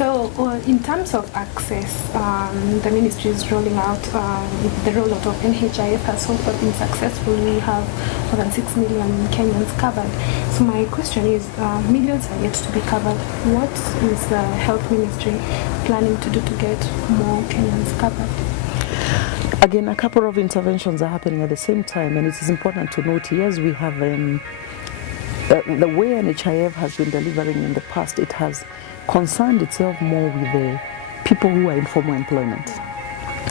So, in terms of access, the ministry is rolling out, the rollout of NHIF has so far been successful. We have more than 6 million Kenyans covered. So my question is, millions are yet to be covered. What is the health ministry planning to do to get more Kenyans covered? Again, a couple of interventions are happening at the same time, and it is important to note, yes, we have the way NHIF has been delivering in the past, it has concerned itself more with the people who are in formal employment.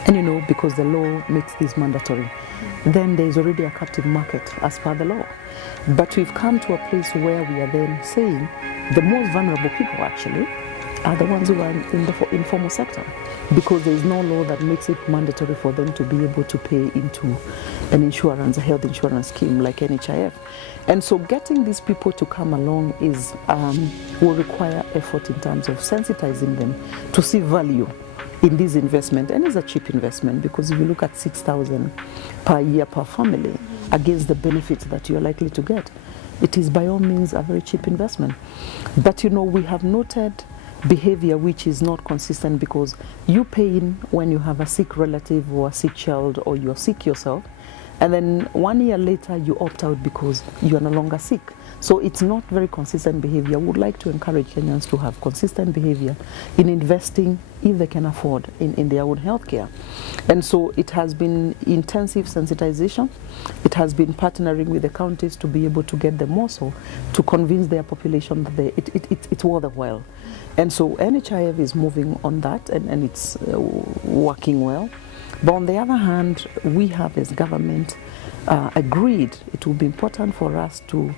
And you know, because the law makes this mandatory, then there is already a captive market as per the law. But we've come to a place where we are then saying the most vulnerable people actually are the ones who are in the informal sector, because there is no law that makes it mandatory for them to be able to pay into an insurance, a health insurance scheme like NHIF. And so getting these people to come along is will require effort in terms of sensitizing them to see value in this investment. And it's a cheap investment, because if you look at 6,000 per year per family against the benefits that you're likely to get, it is by all means a very cheap investment. But you know, we have noted behavior which is not consistent, because you pay in when you have a sick relative or a sick child, or you're sick yourself, and then 1 year later you opt out because you are no longer sick. So it's not very consistent behavior. I would like to encourage Kenyans to have consistent behavior in investing, if they can afford, in their own healthcare. And so it has been intensive sensitization. It has been partnering with the counties to be able to get them also to convince their population that it's worth the while. And so NHIF is moving on that, and it's working well. But on the other hand, we have as government agreed it will be important for us to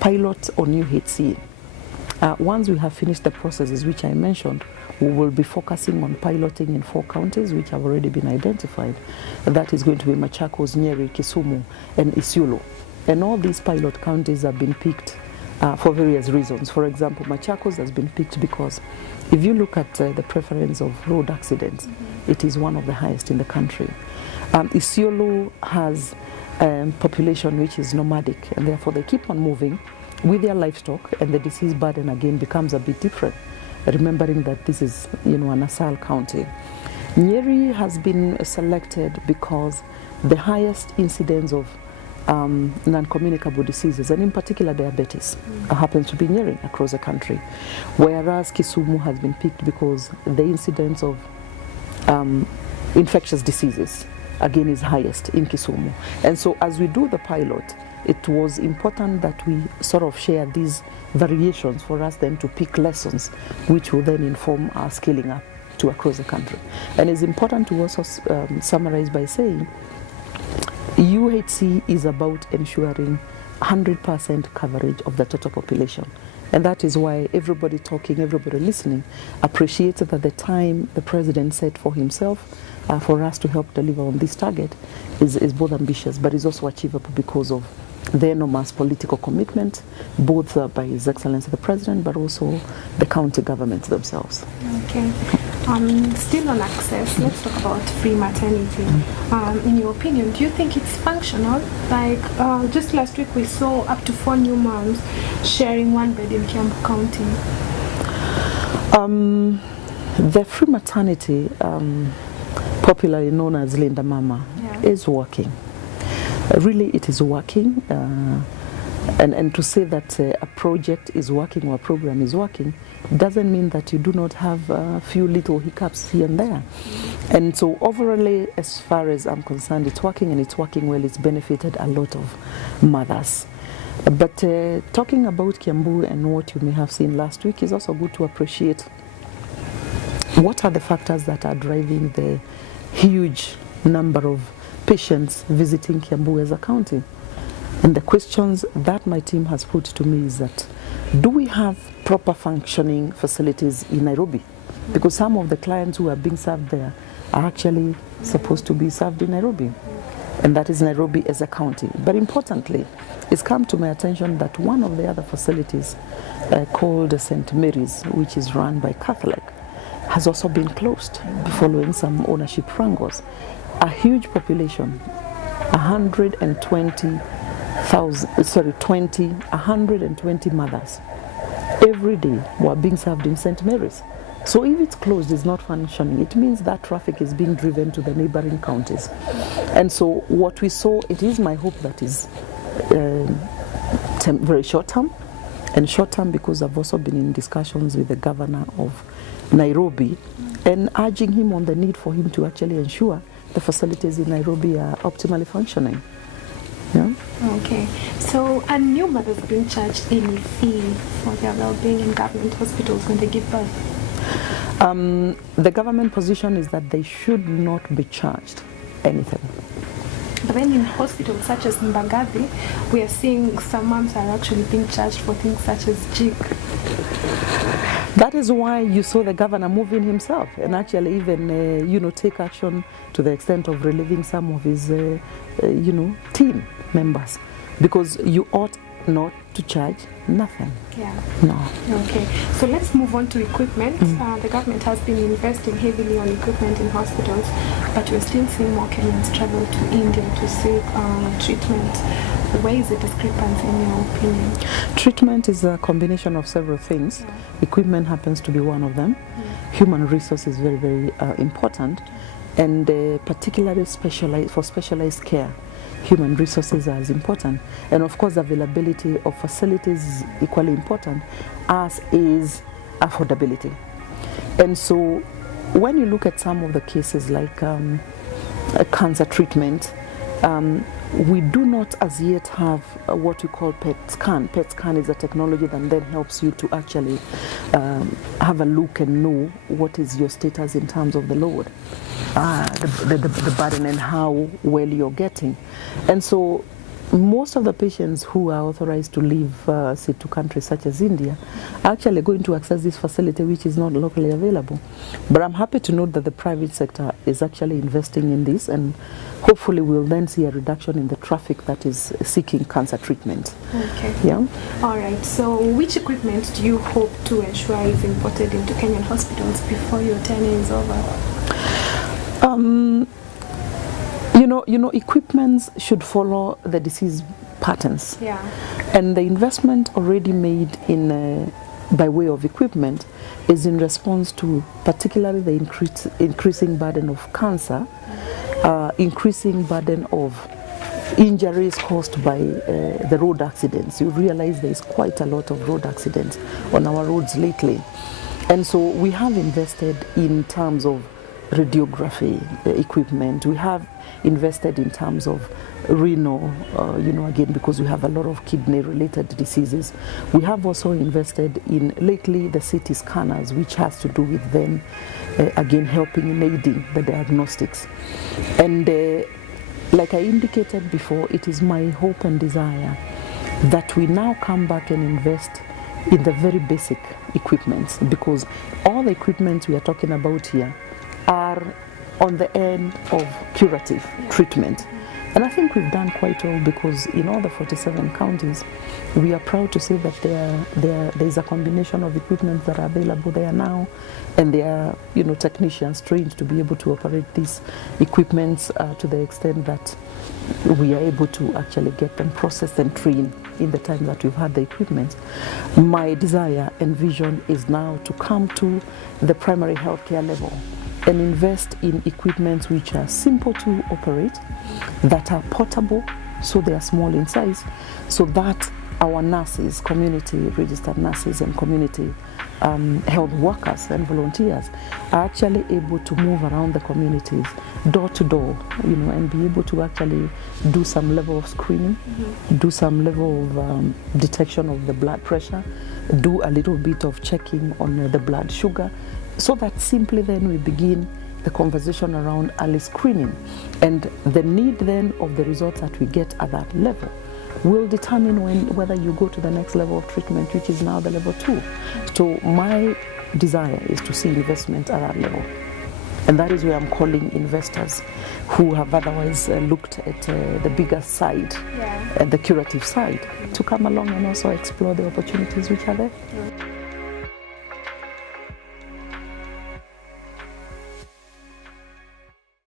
pilot on UHC. Once we have finished the processes which I mentioned, we will be focusing on piloting in 4 counties which have already been identified. That is going to be Machakos, Nyeri, Kisumu, and Isiolo. And all these pilot counties have been picked for various reasons. For example, Machakos has been picked because if you look at the prevalence of road accidents, it is one of the highest in the country. Isiolo has population which is nomadic, and therefore they keep on moving with their livestock, and the disease burden again becomes a bit different, remembering that this is, you know, an ASAL county. Nyeri has been selected because the highest incidence of non-communicable diseases, and in particular diabetes, happens to be Nyeri across the country, whereas Kisumu has been picked because the incidence of infectious diseases again is highest in Kisumu. And so as we do the pilot, it was important that we sort of share these variations for us then to pick lessons which will then inform our scaling up to across the country. And it's important to also summarize by saying UHC is about ensuring 100% coverage of the total population. And that is why everybody talking, everybody listening appreciates that the time the president set for himself for us to help deliver on this target is both ambitious, but is also achievable because of the enormous political commitment, both by His Excellency the President, but also the county governments themselves. Okay. Still on access, let's talk about free maternity. In your opinion, do you think it's functional? Like, just last week we saw up to 4 new moms sharing 1 bed in Kiambu County. The free maternity, popularly known as Linda Mama, is working. Really, it is working. And to say that a project is working or a program is working doesn't mean that you do not have a few little hiccups here and there. And so overall, as far as I'm concerned, it's working, and it's working well. It's benefited a lot of mothers. But talking about Kiambu and what you may have seen last week is also good to appreciate what are the factors that are driving the huge number of patients visiting Kiambu as a county. And the questions that my team has put to me is that, do we have proper functioning facilities in Nairobi? Because some of the clients who are being served there are actually supposed to be served in Nairobi. And that is Nairobi as a county. But importantly, it's come to my attention that one of the other facilities called St. Mary's, which is run by Catholic, has also been closed following some ownership wrangles. A huge population, 120 mothers every day were being served in St. Mary's. So if it's closed, it's not functioning, it means that traffic is being driven to the neighboring counties. And so what we saw, it is my hope that is very short term, and short term because I've also been in discussions with the governor of Nairobi and urging him on the need for him to actually ensure the facilities in Nairobi are optimally functioning. Yeah. Okay, so are new mothers being charged any fee for their well-being in government hospitals when they give birth? The government position is that they should not be charged anything. But then in hospitals such as Mbagathi, we are seeing some moms are actually being charged for things such as jig. That is why you saw the governor moving himself and actually even, take action to the extent of relieving some of his, team members, because you ought not to charge nothing. Yeah. No. Okay, so let's move on to equipment. The government has been investing heavily on equipment in hospitals, but we're still seeing more Kenyans travel to India to seek treatment. Where is the discrepancy in your opinion? Treatment is a combination of several things. Yeah. Equipment happens to be one of them. Human resource is very, very important, and particularly for specialized care. Human resources are as important, and of course availability of facilities is equally important, as is affordability. And so when you look at some of the cases like cancer treatment, we do not as yet have what we call PET scan. PET scan is a technology that then helps you to actually have a look and know what is your status in terms of the load, the burden, and how well you're getting. And so most of the patients who are authorized to leave, say, to countries such as India, are actually going to access this facility, which is not locally available. But I'm happy to note that the private sector is actually investing in this, and hopefully we'll then see a reduction in the traffic that is seeking cancer treatment. Okay. Yeah. All right. So which equipment do you hope to ensure is imported into Kenyan hospitals before your tenure is over? Equipments should follow the disease patterns. Yeah. And the investment already made in by way of equipment is in response to particularly the increasing burden of cancer, increasing burden of injuries caused by the road accidents. You realize there is quite a lot of road accidents on our roads lately. And so we have invested in terms of radiography equipment. We have invested in terms of renal, again, because we have a lot of kidney-related diseases. We have also invested in, lately, the CT scanners, which has to do with them, again, helping in aiding the diagnostics. And like I indicated before, it is my hope and desire that we now come back and invest in the very basic equipments, because all the equipment we are talking about here are on the end of curative treatment. And I think we've done quite well, because in all the 47 counties, we are proud to say that there is a combination of equipment that are available there now, and there are technicians trained to be able to operate these equipments to the extent that we are able to actually get them processed and trained in the time that we've had the equipment. My desire and vision is now to come to the primary healthcare level and invest in equipment which are simple to operate, that are portable, so they are small in size, so that our nurses, community registered nurses and community health workers and volunteers are actually able to move around the communities door to door, and be able to actually do some level of screening, do some level of detection of the blood pressure, do a little bit of checking on the blood sugar, so that simply then we begin the conversation around early screening. And the need then of the results that we get at that level will determine whether you go to the next level of treatment, which is now the level 2. So my desire is to see investment at that level. And that is where I'm calling investors who have otherwise looked at the bigger side, the curative side, to come along and also explore the opportunities which are there.